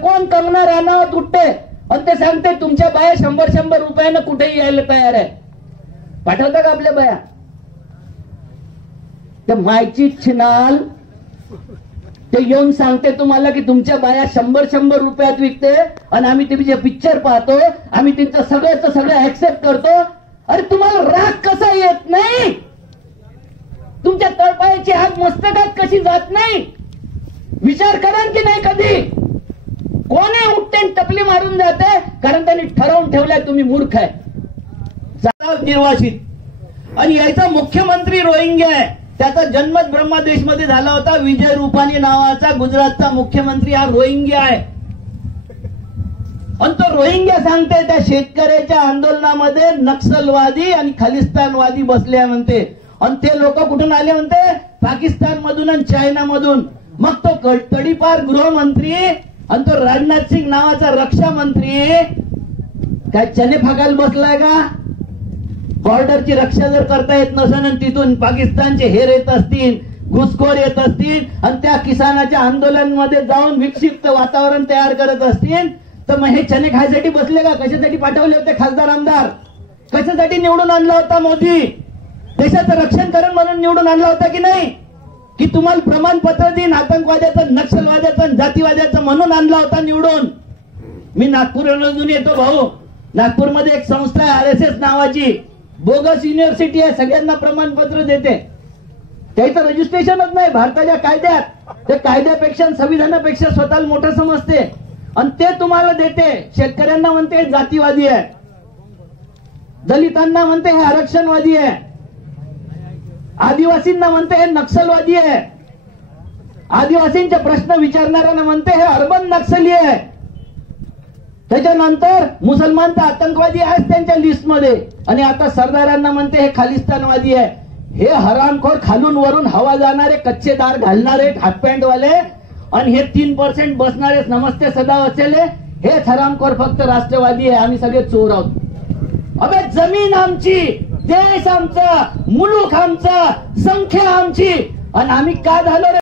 कोण कंगना राणावत उठते आणि ते सांगते तुमच्या बाया 100 रुपयानं कुठेही यायला तयार आहे. पाठवता का आपल्या बाया? ते मायची छिनाल ते येऊन सांगते तुम्हाला की तुमच्या बाया 100 रुपयात विकते आणि आम्ही तुमचे पिक्चर पाहतो, आम्ही तुमचं सगळं ऍक्सेप्ट करतो. अरे तुम्हाला राग कसा येत नाही? तुमच्या तळपायाची आग मस्तकात कशी जात नाही? विचार करा की नाही कधी? कोणी उठते टपली मारून जाते कारण त्यांनी ठरवून ठेवलंय तुम्ही मूर्ख आहे. निर्वासित आणि याचा मुख्यमंत्री रोहिंग्या आहे. त्याचा जन्मच ब्रह्मदेशमध्ये झाला होता. विजय रुपानी नावाचा गुजरातचा मुख्यमंत्री हा रोहिंग्या आहे. आणि तो रोहिंग्या सांगते त्या शेतकऱ्याच्या आंदोलनामध्ये नक्षलवादी आणि खलिस्तानवादी बसले म्हणते. आणि ते लोक कुठून आले म्हणते? पाकिस्तान मधून आणि चायना मधून. मग तो तडीपार गृहमंत्री आणि तो राजनाथ सिंग नावाचा रक्षा मंत्री काय चने फाकायला बसलाय का? बॉर्डरची रक्षा जर करता येत नसेल आणि तिथून पाकिस्तानचे हेर येत असतील, घुसखोर येत असतील आणि त्या किसानाच्या आंदोलनामध्ये जाऊन विक्षिप्त वातावरण तयार करत असतील तर मग हे चने खायसाठी बसले का? कशासाठी पाठवले होते खासदार आमदार? कशासाठी निवडून आणला होता मोदी? देशाचं रक्षण करण म्हणून निवडून आणला होता की नाही? की तुम्हाला प्रमाणपत्र देईन आतंकवाद्याचं, नक्षलवाद्याचं, जातीवाद्याचं म्हणून आणला होता निवडून? मी नागपूरमधून येतो भाऊ. नागपूरमध्ये एक संस्था आहे RSS नावाची, बोगस युनिव्हर्सिटी आहे, सगळ्यांना प्रमाणपत्र देते. त्याचं रजिस्ट्रेशनच नाही भारताच्या कायद्यात. ते कायद्यापेक्षा संविधानापेक्षा स्वतःला मोठं समजते आणि ते तुम्हाला देते. शेतकऱ्यांना म्हणते जातीवादी आहे, दलितांना म्हणते हे आरक्षणवादी आहे, आदिवासींना म्हणते हे नक्षलवादी आहे, आदिवासींचे प्रश्न विचारणाऱ्यांना म्हणते हे अर्बन नक्सली आहे. त्याच्यानंतर मुसलमान तर आतंकवादी आहेत त्यांच्या लिस्टमध्ये आणि आता सरदारांना म्हणते हे खालिस्तानवादी आहे. हे हरामखोर खालून वरून हवा जाणारे कच्चेदार घालणारे हाफपॅन्ट वाले आणि हे 3% बसणारे नमस्ते सदा असेले हेच हरामखोर फक्त राष्ट्रवादी आहे. आम्ही सगळे चोर आहोत. अबे जमीन आमची, देश आमचा, मुलूक आमचा, संख्या आमची आणि आम्ही का झालो रे?